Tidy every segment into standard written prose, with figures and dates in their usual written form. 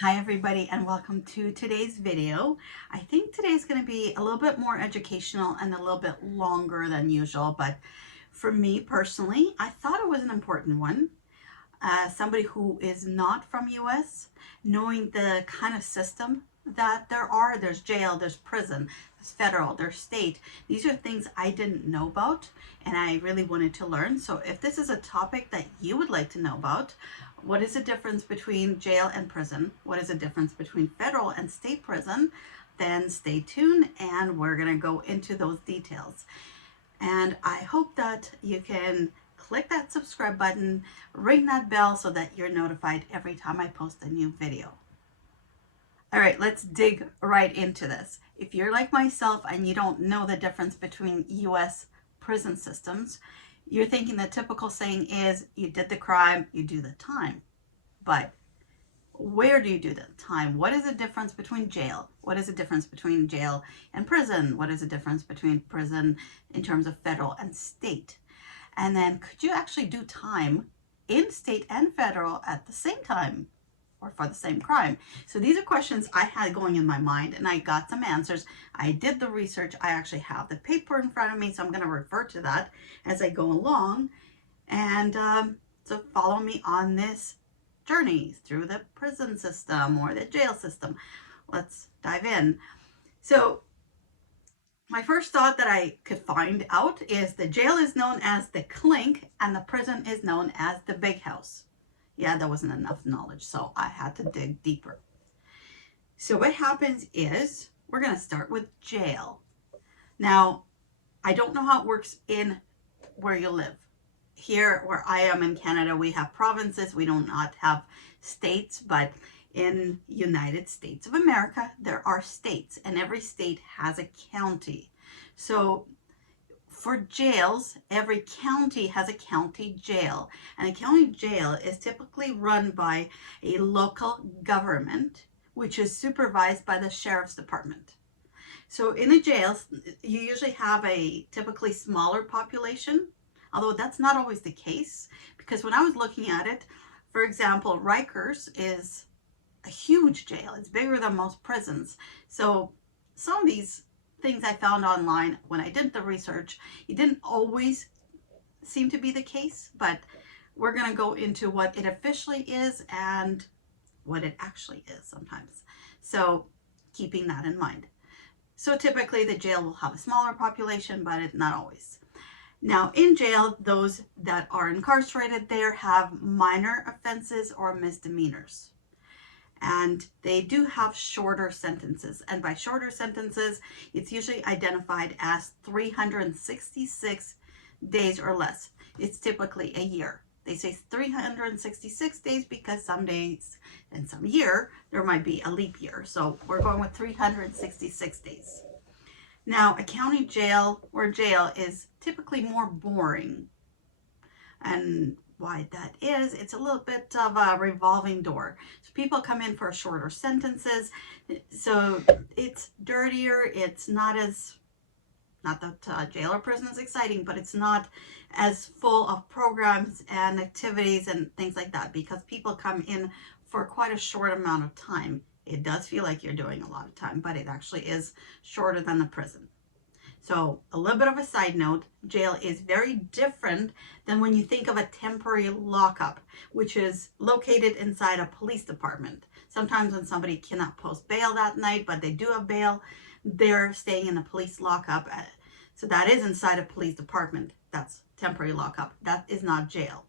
Hi everybody and welcome to today's video. I think today's going to be a little bit more educational and a little bit longer than usual, but for me personally, I thought it was an important one. Somebody who is not from US, knowing the kind of system that there's jail, there's prison, there's federal, there's state. These are things I didn't know about and I really wanted to learn. So if this is a topic that you would like to know about, what is the difference between jail and prison? What is the difference between federal and state prison? Then stay tuned and we're going to go into those details. And I hope that you can click that subscribe button, ring that bell so that you're notified every time I post a new video. All right, let's dig right into this. If you're like myself and you don't know the difference between US prison systems, you're thinking the typical saying is you did the crime, you do the time. But where do you do the time? What is the difference between jail? What is the difference between jail and prison? What is the difference between prison in terms of federal and state? And then could you actually do time in state and federal at the same time or for the same crime? So these are questions I had going in my mind and I got some answers. I did the research. I actually have the paper in front of me, so I'm going to refer to that as I go along. And so follow me on this journey through the prison system or the jail system. Let's dive in. So my first thought that I could find out is the jail is known as the clink and the prison is known as the big house. Yeah, there wasn't enough knowledge, so I had to dig deeper. So what happens is we're going to start with jail. Now, I don't know how it works in where you live. Here where I am in Canada, we have provinces. We do not have states, but in United States of America, there are states and every state has a county. So for jails, every county has a county jail, and a county jail is typically run by a local government, which is supervised by the sheriff's department. So in a jail, you usually have a typically smaller population, although that's not always the case, because when I was looking at it, for example, Rikers is a huge jail. It's bigger than most prisons. So some of these things I found online when I did the research, it didn't always seem to be the case, but we're going to go into what it officially is and what it actually is sometimes. So keeping that in mind. So typically the jail will have a smaller population, but it's not always. Now in jail, those that are incarcerated there have minor offenses or misdemeanors. And they do have shorter sentences. And by shorter sentences, it's usually identified as 366 days or less. It's typically a year. They say 366 days because some days in some year, there might be a leap year. So we're going with 366 days. Now, a county jail or jail is typically more boring. And why that is, it's a little bit of a revolving door. So people come in for shorter sentences. So it's dirtier. It's not that jail or prison is exciting, but it's not as full of programs and activities and things like that because people come in for quite a short amount of time. It does feel like you're doing a lot of time, but it actually is shorter than the prison. So a little bit of a side note, jail is very different than when you think of a temporary lockup, which is located inside a police department. Sometimes when somebody cannot post bail that night, but they do have bail, they're staying in a police lockup. So that is inside a police department. That's temporary lockup. That is not jail.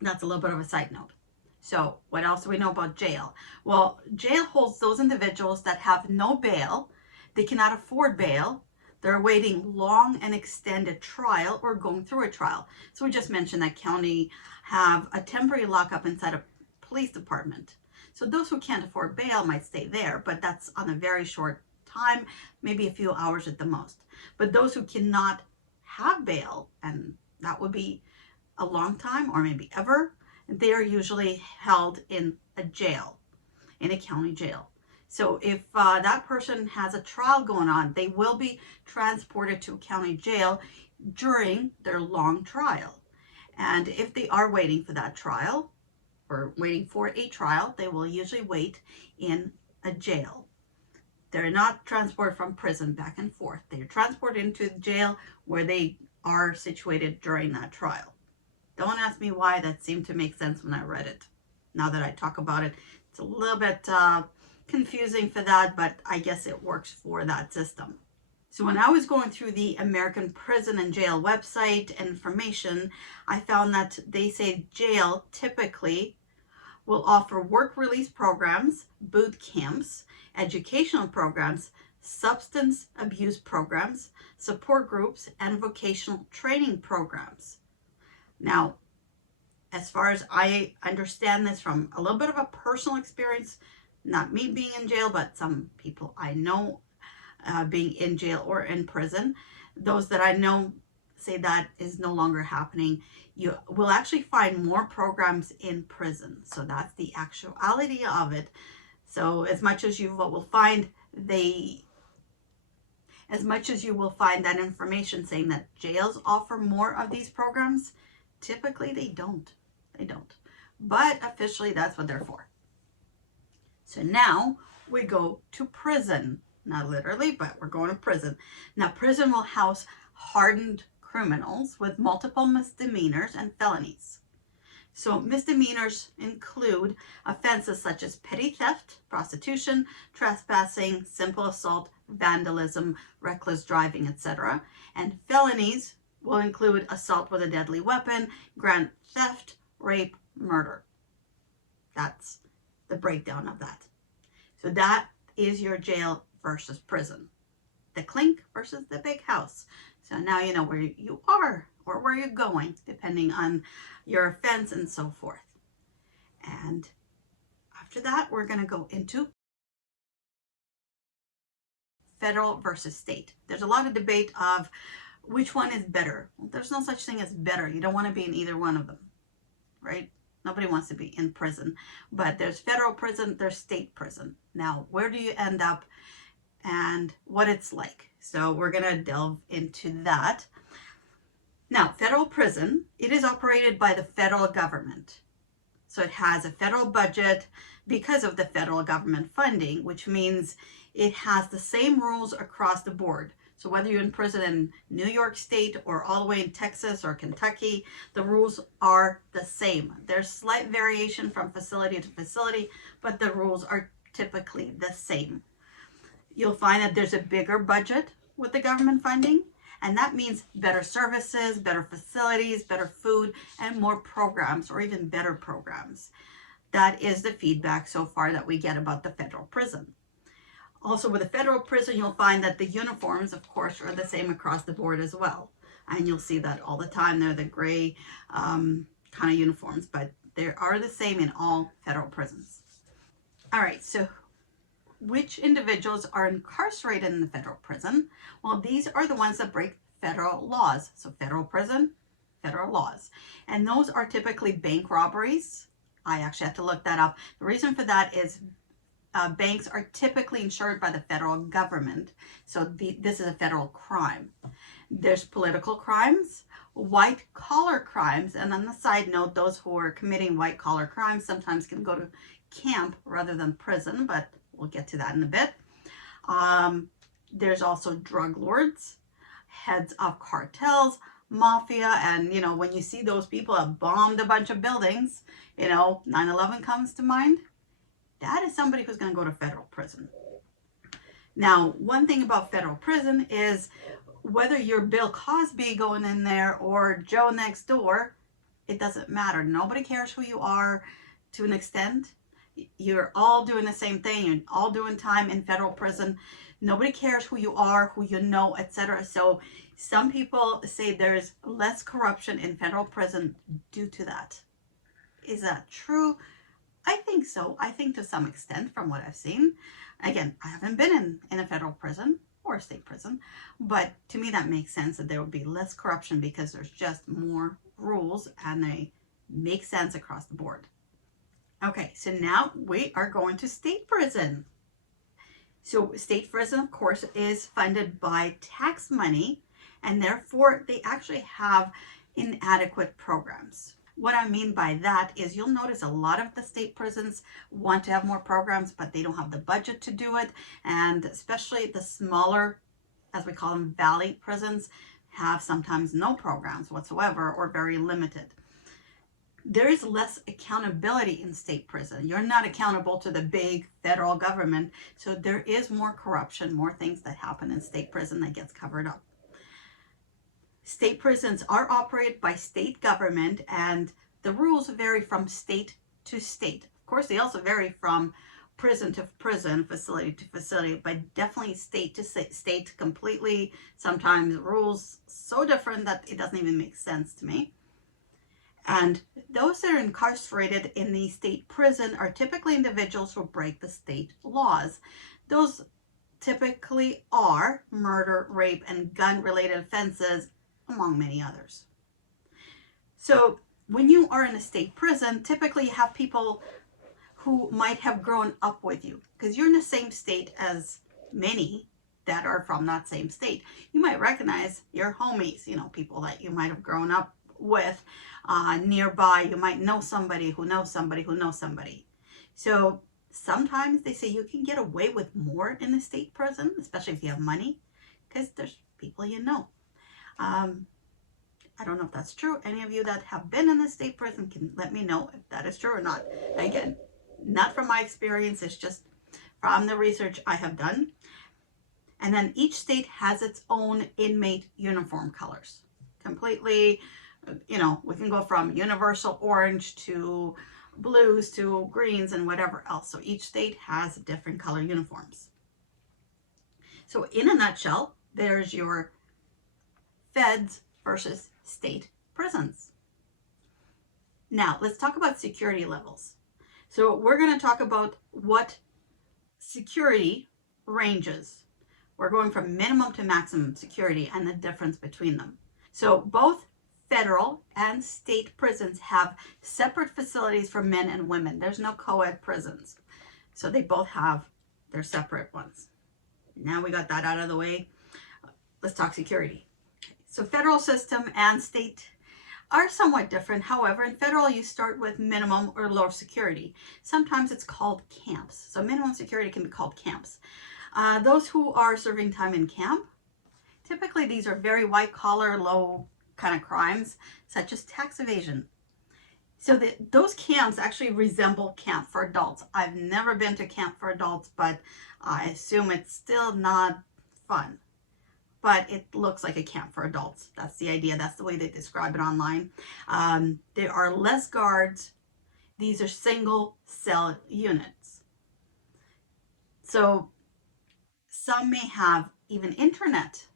That's a little bit of a side note. So what else do we know about jail? Well, jail holds those individuals that have no bail. They cannot afford bail. They're awaiting long and extended trial or going through a trial. So we just mentioned that county have a temporary lockup inside a police department. So those who can't afford bail might stay there, but that's on a very short time, maybe a few hours at the most. But those who cannot have bail, and that would be a long time or maybe ever, they are usually held in a jail, in a county jail. So if that person has a trial going on, they will be transported to a county jail during their long trial. And if they are waiting for that trial, or waiting for a trial, they will usually wait in a jail. They're not transported from prison back and forth. They're transported into the jail where they are situated during that trial. Don't ask me why. That seemed to make sense when I read it. Now that I talk about it, it's a little bit confusing for that, but I guess it works for that system. So when I was going through the American Prison and Jail website information, I found that they say jail typically will offer work release programs, boot camps, educational programs, substance abuse programs, support groups, and vocational training programs. Now, as far as I understand this from a little bit of a personal experience, not me being in jail, but some people I know being in jail or in prison, those that I know say that is no longer happening. You will actually find more programs in prison. So that's the actuality of it. So as much as you will find that information saying that jails offer more of these programs, typically they don't. But officially that's what they're for. So now we go to prison. Not literally, but we're going to prison. Now, prison will house hardened criminals with multiple misdemeanors and felonies. So misdemeanors include offenses such as petty theft, prostitution, trespassing, simple assault, vandalism, reckless driving, etc. And felonies will include assault with a deadly weapon, grand theft, rape, murder. That's the breakdown of that. So that is your jail versus prison. The clink versus the big house. So now you know where you are or where you're going, depending on your offense and so forth. And after that, we're going to go into federal versus state. There's a lot of debate of which one is better. Well, there's no such thing as better. You don't want to be in either one of them, right? Nobody wants to be in prison. But there's federal prison, there's state prison. Now, where do you end up and what it's like? So we're going to delve into that. Now, federal prison, it is operated by the federal government. So it has a federal budget because of the federal government funding, which means it has the same rules across the board. So whether you're in prison in New York State or all the way in Texas or Kentucky, the rules are the same. There's slight variation from facility to facility, but the rules are typically the same. You'll find that there's a bigger budget with the government funding, and that means better services, better facilities, better food, and more programs, or even better programs. That is the feedback so far that we get about the federal prison. Also, with the federal prison, you'll find that the uniforms, of course, are the same across the board as well. And you'll see that all the time. They're the gray kind of uniforms, but they are the same in all federal prisons. All right, so which individuals are incarcerated in the federal prison? Well, these are the ones that break federal laws. So federal prison, federal laws. And those are typically bank robberies. I actually have to look that up. The reason for that is banks are typically insured by the federal government. So this is a federal crime. There's political crimes, white collar crimes. And on the side note, those who are committing white collar crimes sometimes can go to camp rather than prison, but we'll get to that in a bit. There's also drug lords, heads of cartels, mafia, and when you see those people that bombed a bunch of buildings, 9/11 comes to mind. That is somebody who's going to go to federal prison. Now, one thing about federal prison is whether you're Bill Cosby going in there or Joe next door, it doesn't matter. Nobody cares who you are to an extent. You're all doing the same thing. You're all doing time in federal prison. Nobody cares who you are, who you know, etc. So some people say there's less corruption in federal prison due to that. Is that true? I think so. I think to some extent from what I've seen. Again, I haven't been in a federal prison or a state prison, but to me that makes sense that there would be less corruption because there's just more rules and they make sense across the board. Okay, so now we are going to state prison. So state prison, of course, is funded by tax money, and therefore they actually have inadequate programs. What I mean by that is you'll notice a lot of the state prisons want to have more programs, but they don't have the budget to do it. And especially the smaller, as we call them, valley prisons, have sometimes no programs whatsoever or very limited. There is less accountability in state prison. You're not accountable to the big federal government. So there is more corruption, more things that happen in state prison that gets covered up. State prisons are operated by state government, and the rules vary from state to state. Of course, they also vary from prison to prison, facility to facility, but definitely state to state completely. Sometimes rules so different that it doesn't even make sense to me. And those that are incarcerated in the state prison are typically individuals who break the state laws. Those typically are murder, rape, and gun-related offenses, among many others. So when you are in a state prison, typically you have people who might have grown up with you, because you're in the same state as many that are from that same state. You might recognize your homies, people that you might have grown up with nearby. You might know somebody who knows somebody who knows somebody. So sometimes they say you can get away with more in the state prison, especially if you have money, because there's people you know. I don't know if that's true. Any of you that have been in the state prison can let me know if that is true or not. Again, not from my experience, it's just from the research I have done. And then each state has its own inmate uniform colors. Completely, we can go from universal orange to blues to greens and whatever else. So each state has different color uniforms. So in a nutshell, there's your feds versus state prisons. Now, let's talk about security levels. So we're going to talk about what security ranges. We're going from minimum to maximum security and the difference between them. So both federal and state prisons have separate facilities for men and women. There's no co-ed prisons. So they both have their separate ones. Now we got that out of the way. Let's talk security. So federal system and state are somewhat different. However, in federal, you start with minimum or low security. Sometimes it's called camps. So minimum security can be called camps. Those who are serving time in camp, typically these are very white collar, low kind of crimes, such as tax evasion. So those camps actually resemble camp for adults. I've never been to camp for adults, but I assume it's still not fun. But it looks like a camp for adults. That's the idea. That's the way they describe it online. There are less guards. These are single cell units. So some may have even internet.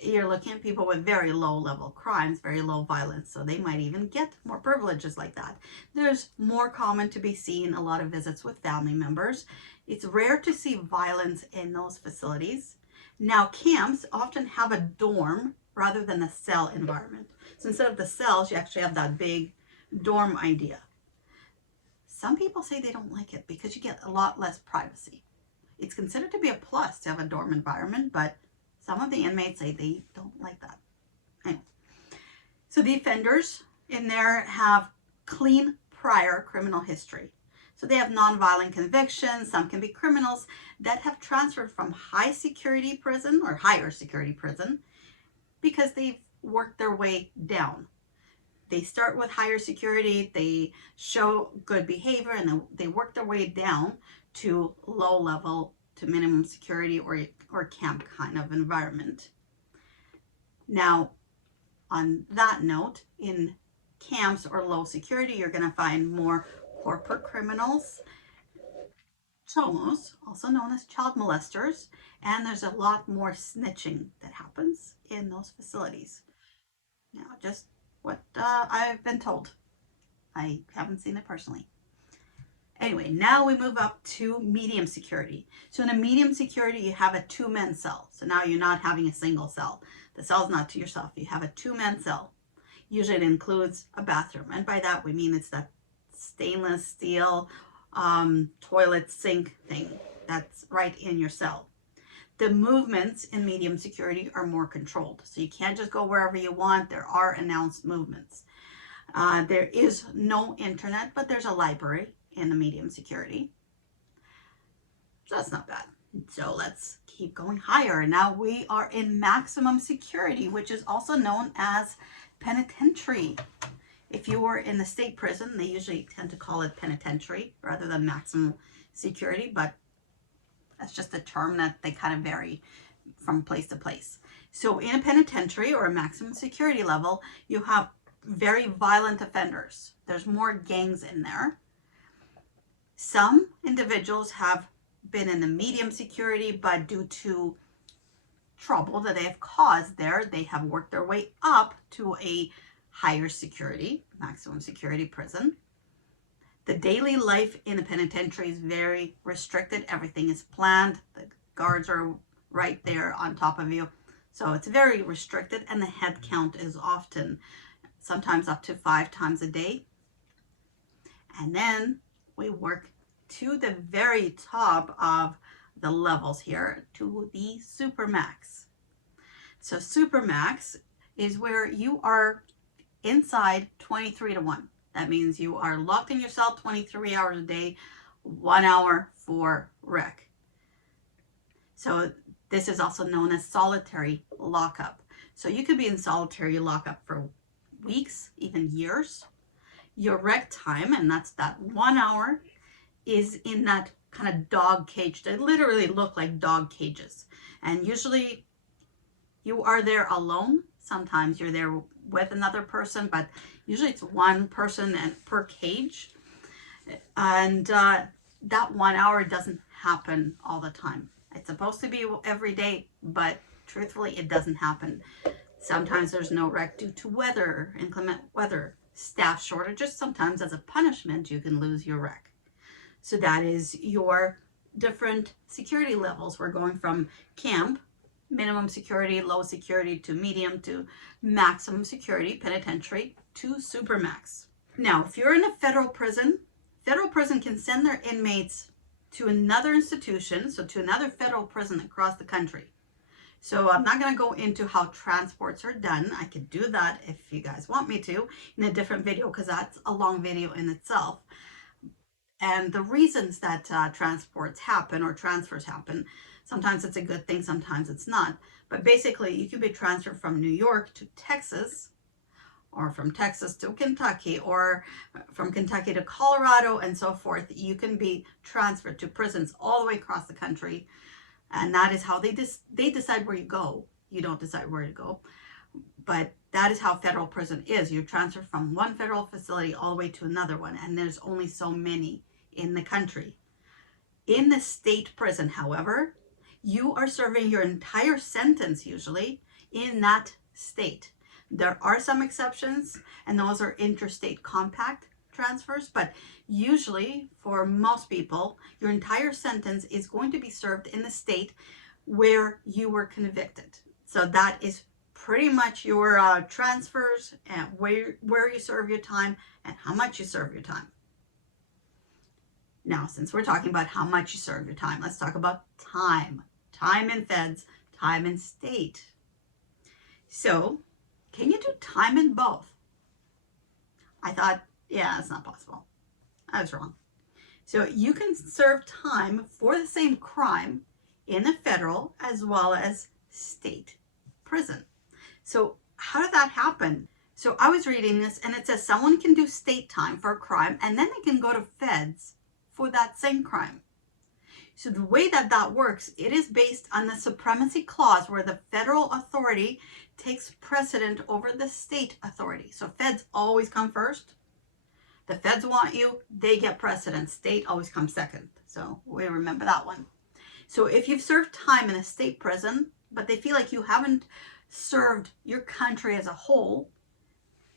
You're looking at people with very low level crimes, very low violence, so they might even get more privileges like that. There's more common to be seen a lot of visits with family members. It's rare to see violence in those facilities. Now, camps often have a dorm rather than a cell environment. So instead of the cells, you actually have that big dorm idea. Some people say they don't like it because you get a lot less privacy. It's considered to be a plus to have a dorm environment, but some of the inmates say they don't like that. Anyway. So the offenders in there have clean prior criminal history. So they have nonviolent convictions. Some can be criminals that have transferred from high security prison or higher security prison because they've worked their way down. They start with higher security, they show good behavior, and they work their way down to low level, to minimum security or camp kind of environment. Now, on that note, in camps or low security, you're going to find more corporate criminals, chomos, also known as child molesters, and there's a lot more snitching that happens in those facilities. Now, just what I've been told. I haven't seen it personally. Anyway, now we move up to medium security. So in a medium security, you have a 2-man cell. So now you're not having a single cell. The cell's not to yourself. You have a 2-man cell. Usually it includes a bathroom. And by that, we mean it's that stainless steel toilet sink thing that's right in your cell. The movements in medium security are more controlled. So you can't just go wherever you want. There are announced movements. There is no internet, but there's a library in the medium security. So that's not bad. So let's keep going higher. Now we are in maximum security, which is also known as penitentiary. If you were in the state prison, they usually tend to call it penitentiary rather than maximum security, but that's just a term that they kind of vary from place to place. So in a penitentiary or a maximum security level, you have very violent offenders. There's more gangs in there. Some individuals have been in the medium security, but due to trouble that they have caused there, they have worked their way up to a higher security, maximum security prison. The daily life in the penitentiary is very restricted. Everything is planned. The guards are right there on top of you. So it's very restricted, and the head count is often, sometimes up to 5 times a day. And then we work to the very top of the levels here, to the supermax. So supermax is where you are inside 23-1. That means you are locked in your cell 23 hours a day, 1 hour for rec. So this is also known as solitary lockup. So you could be in solitary lockup for weeks, even years. Your rec time, and that's that 1 hour, is in that kind of dog cage. They literally look like dog cages. And usually you are there alone. Sometimes you're there with another person, but usually it's one person and per cage. And that 1 hour doesn't happen all the time. It's supposed to be every day, but truthfully, it doesn't happen. Sometimes there's no rec due to weather, inclement weather, staff shortages. Sometimes as a punishment, you can lose your rec. So that is your different security levels. We're going from camp, minimum security, low security, to medium, to maximum security, penitentiary, to supermax. Now, if you're in a federal prison can send their inmates to another institution, so to another federal prison across the country. So I'm not going to go into how transports are done. I could do that if you guys want me to in a different video, because that's a long video in itself. And the reasons that transports happen or transfers happen, sometimes it's a good thing, sometimes it's not. But basically, you can be transferred from New York to Texas, or from Texas to Kentucky, or from Kentucky to Colorado, and so forth. You can be transferred to prisons all the way across the country. And that is how they decide where you go. You don't decide where to go. But that is how federal prison is. You're transferred from one federal facility all the way to another one. And there's only so many in the country. In the state prison, however, you are serving your entire sentence usually in that state. There are some exceptions, and those are interstate compact transfers, but usually for most people, your entire sentence is going to be served in the state where you were convicted. So that is pretty much your transfers, and where you serve your time and how much you serve your time. Now, since we're talking about how much you serve your time, let's talk about time. Time in feds, time in state. So, can you do time in both? I thought, yeah, that's not possible. I was wrong. So you can serve time for the same crime in a federal as well as state prison. So how did that happen? So I was reading this, and it says someone can do state time for a crime, and then they can go to feds for that same crime. So the way that that works, it is based on the supremacy clause, where the federal authority takes precedent over the state authority. So feds always come first. The feds want you, they get precedent. State always comes second. So we remember that one. So if you've served time in a state prison, but they feel like you haven't served your country as a whole,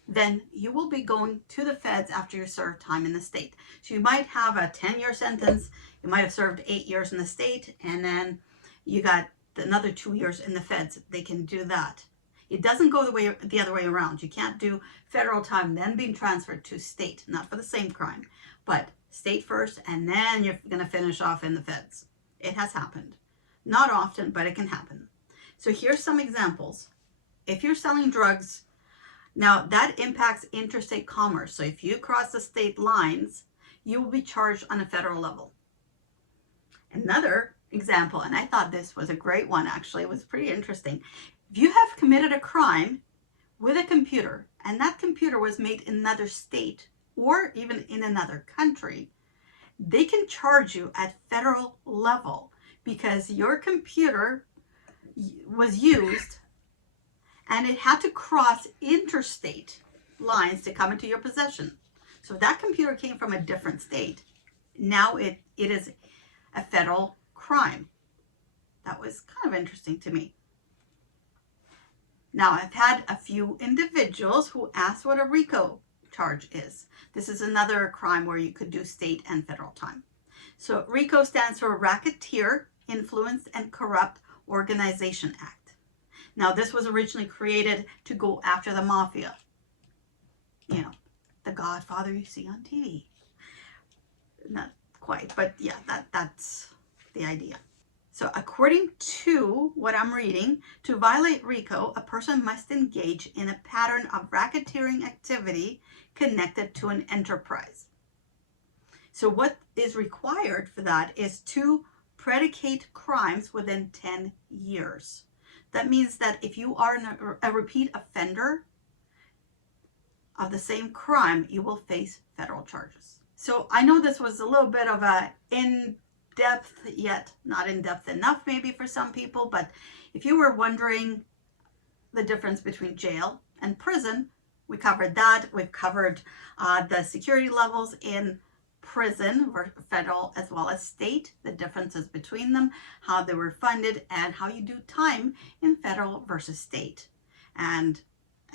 then you will be going to the feds after you serve time in the state. So you might have a 10-year sentence. You might have served 8 years in the state, and then you got another 2 years in the feds. They can do that. It doesn't go the other way around. You can't do federal time, then being transferred to state, not for the same crime, but state first, and then you're going to finish off in the feds. It has happened. Not often, but it can happen. So here's some examples. If you're selling drugs Now, that impacts interstate commerce. So if you cross the state lines, you will be charged on a federal level. Another example, and I thought this was a great one actually, it was pretty interesting. If you have committed a crime with a computer, and that computer was made in another state or even in another country, they can charge you at federal level because your computer was used and it had to cross interstate lines to come into your possession. So if that computer came from a different state, now it is a federal crime. That was kind of interesting to me. Now, I've had a few individuals who asked what a RICO charge is. This is another crime where you could do state and federal time. So RICO stands for Racketeer, Influenced and Corrupt Organization Act. Now, this was originally created to go after the mafia. You know, the Godfather you see on TV. Not quite, but yeah, that's the idea. So according to what I'm reading, to violate RICO, a person must engage in a pattern of racketeering activity connected to an enterprise. So what is required for that is to predicate crimes within 10 years. That means that if you are a repeat offender of the same crime, you will face federal charges. So I know this was a little bit of a in-depth, yet not in-depth enough maybe for some people, but if you were wondering the difference between jail and prison, we covered that. We've covered the security levels in prison, federal as well as state, the differences between them, how they were funded, and how you do time in federal versus state. And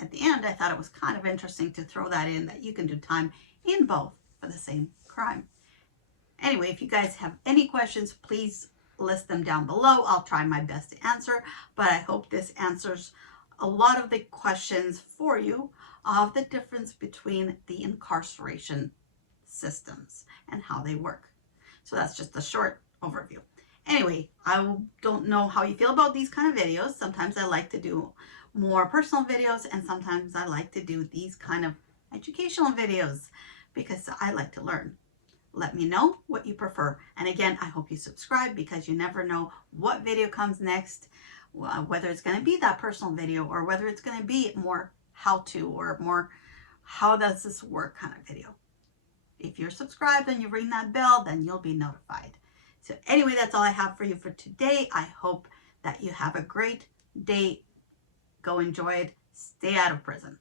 at the end, I thought it was kind of interesting to throw that in, that you can do time in both for the same crime. Anyway, if you guys have any questions, please list them down below. I'll try my best to answer, but I hope this answers a lot of the questions for you of the difference between the incarceration systems and how they work. So that's just a short overview. Anyway, I don't know how you feel about these kind of videos. Sometimes I like to do more personal videos, and sometimes I like to do these kind of educational videos because I like to learn. Let me know what you prefer. And again, I hope you subscribe because you never know what video comes next, whether it's going to be that personal video or whether it's going to be more how-to or more how does this work kind of video. If you're subscribed and you ring that bell, then you'll be notified. So anyway, that's all I have for you for today. I hope that you have a great day. Go enjoy it. Stay out of prison.